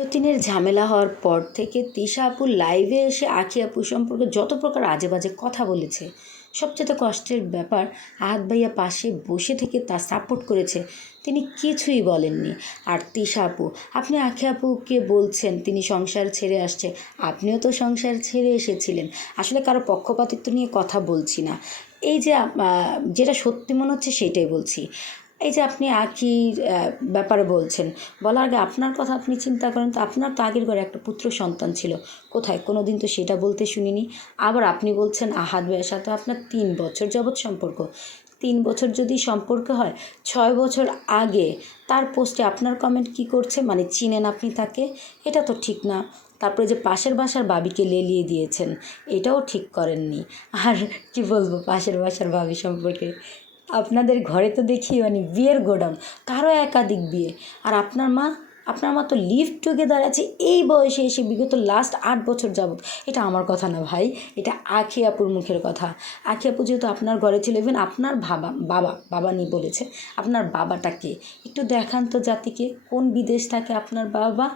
যতীনের ঝামেলা হওয়ার পর থেকে তিশা আপু লাইভে এসে আখি আপু সম্পর্কে যত প্রকার আজে বাজে কথা বলেছে, সবচেয়ে কষ্টের ব্যাপার আহাত ভাইয়া পাশে বসে থেকে তা সাপোর্ট করেছে, তিনি কিছুই বলেননি। আর তিশা আপু, আপনি আখি আপুকে বলছেন, তিনি সংসার ছেড়ে আসছে, আপনিও তো সংসার ছেড়ে এসেছিলেন, আসলে কারও পক্ষপাতিত্ব নিয়ে কথা বলছি না। এই যে যেটা সত্যি মনে হচ্ছে সেটাই বলছি। এই যে আপনি আহ, ব্যাপারে বলছেন বলার আগে আপনার কথা আপনি চিন্তা করেন তো আপনার তো আগের ঘরে একটা পুত্র সন্তান ছিল কোথায়? কোনো দিন তো সেটা বলতে শুনিনি। আবার আপনি বলছেন আহাদ ভাইয়ের সাথে আপনার তিন বছর যাবৎ সম্পর্ক। তিন বছর যদি সম্পর্ক হয় ছয় বছর আগে তার পোস্টে আপনার কমেন্ট কি করছে? মানে চিনেন আপনি তাকে? এটা তো ঠিক না। তারপরে যে পাশের বাসার বাবিকে লেলিয়ে দিয়েছেন এটাও ঠিক করেননি। আর কি বলব পাশের বাসার বাবি সম্পর্কে? আপনাদের ঘরে তো দেখি মানে বিয়ের গোডাউন, কারও একাধিক বিয়ে। আর আপনার মা আপনার মা তো লিভ টুগেদার আছে, এই বয়সে এসে বিগত লাস্ট আট বছর যাবত এটা আমার কথা না ভাই, এটা আখি আপুর মুখের কথা। আখি আপু যেহেতু আপনার ঘরে ছিল ইভেন আপনার বাবা বাবা বাবা নি বলেছে, আপনার বাবাটাকে একটু দেখান তো জাতিকে, কোন বিদেশ থাকে আপনার বাবা?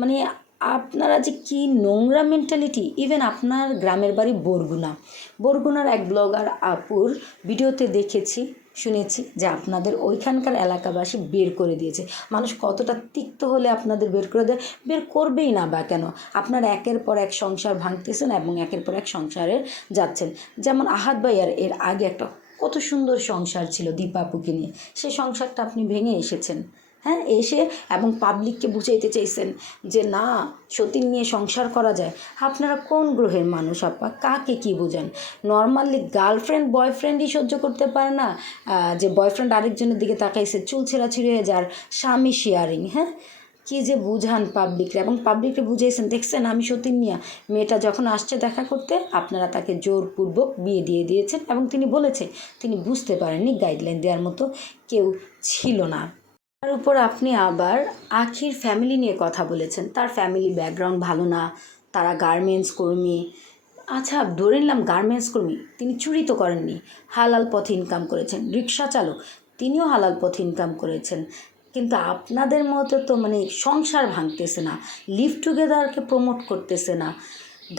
মানে আপনারা যে কি নোংরা মেন্টালিটি ইভেন আপনার গ্রামের বাড়ি বরগুনা। বরগুনার এক ব্লগার আপুর ভিডিওতে দেখেছি, শুনেছি যে আপনাদের ওইখানকার এলাকাবাসী বের করে দিয়েছে। মানুষ কতটা তিক্ত হলে আপনাদের বের করে দেয়? বের করবেই না বা কেন? আপনারা একের পর এক সংসার ভাঙতেছেন এবং একের পর এক সংসারে যাচ্ছেন। যেমন আহাত ভাইয়ার এর আগে একটা কত সুন্দর সংসার ছিল দীপাপুকে নিয়ে। সে সংসারটা আপনি ভেঙে এসেছেন। হ্যাঁ এসে এবং পাবলিককে বুঝাইতে চাইছেন যে, না, সতীন নিয়ে সংসার করা যায়। আপনারা কোন গ্রহের মানুষ আপা? কাকে কি বোঝান? নর্মালি গার্লফ্রেন্ড বয়ফ্রেন্ডই সহ্য করতে পারে না। যে বয়ফ্রেন্ড আরেকজনের দিকে তাকাইছে, চুল ছেঁড়াছিড়ি হয়ে যার স্বামী শেয়ারিং হ্যাঁ? কি যে বুঝান পাবলিকরা এবং পাবলিককে বুঝিয়েছেন দেখছেন, আমি সতীন মিয়া। মেয়েটা যখন আসছে দেখা করতে, আপনারা তাকে জোরপূর্বক বিয়ে দিয়ে দিয়েছেন এবং তিনি বলেছে, তিনি বুঝতে পারেননি গাইডলাইন দেওয়ার মতো কেউ ছিল না। তার উপর আপনি আবার আখির ফ্যামিলি নিয়ে কথা বলেছেন। তার ফ্যামিলি ব্যাকগ্রাউন্ড ভালো না, তারা গার্মেন্টস কর্মী। আচ্ছা ধরে নিলাম গার্মেন্টস কর্মী, তিনি চুরি তো করেননি, হালাল পথে ইনকাম করেছেন রিক্সা চালক, তিনিও হালাল পথে ইনকাম করেছেন। কিন্তু আপনাদের মতো তো মানে সংসার ভাঙতেছে না লিভ টুগেদারকে প্রমোট করতেছে না।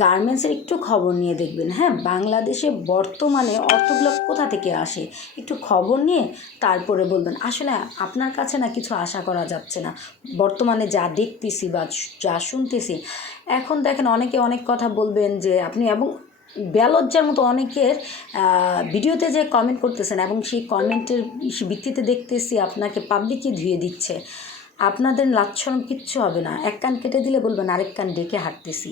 গার্মেন্টসের একটু খবর নিয়ে দেখবেন। হ্যাঁ বাংলাদেশে বর্তমানে অর্থগুলো কোথা থেকে আসে? একটু খবর নিয়ে তারপরে বলবেন। আসলে আপনার কাছে না কিছু আশা করা যাচ্ছে না। বর্তমানে যা দেখতেছি বা যা শুনতেছি, এখন দেখেন অনেকে অনেক কথা বলবেন যে আপনি এবং বেলজ্জার মতো অনেকের ভিডিওতে যে কমেন্ট করতেছেন এবং সেই কমেন্টের ভিত্তিতে দেখতেছি আপনাকে পাবলিকই ধুয়ে দিচ্ছে। আপনাদের লাচ্ছরম কিচ্ছু হবে না। এক কান কেটে দিলে বলবেন, আরেক কান ডেকে হাঁটতেছি।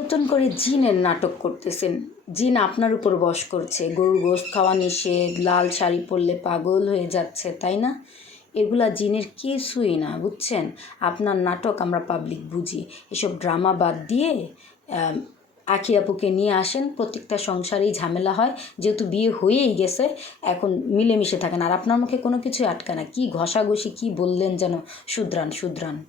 নতুন করে জিনের নাটক করতেছেন। জিন আপনার উপর বশ করছে। গরুর গোস্ত খাওয়া নিষেধ, লাল শাড়ি পরলে পাগল হয়ে যাচ্ছে, তাই না? এগুলা জিনের কিছুই না, বুঝছেন? আপনার নাটক আমরা পাবলিক বুঝি। এসব ড্রামা বাদ দিয়ে আখি আপুকে নিয়ে আসেন। প্রত্যেকটা সংসারেই ঝামেলা হয়। যেহেতু বিয়ে হয়েই গেছে, এখন মিলেমিশে থাকেন। আর আপনার মুখে কোনো কিছু আটকায় না। কী ঘষাঘষি, কী বললেন যেন? শুধরান শুধরান।